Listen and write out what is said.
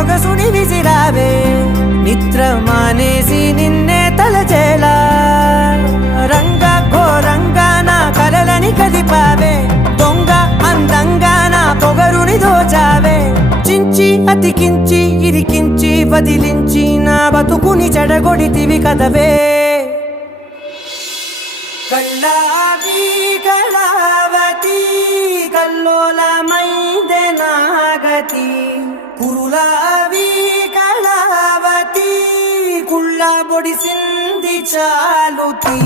సొగసుని విసిరావే నిద్ర మానేసి నిన్నే తలచేలా రంగా ఘోరంగా నా కలలని కదిపావే దొంగ అందంగా నా పొగరుని దోచావే చించి అతికించి ఇరికించి వదిలించి నా బతుకుని చెడగొడితివి కదవే కళ్ళావి కళావతి కల్లోలమైందే నాగతి కురులావి కళావతి కుళ్ళ బొడిసింది చాలుతి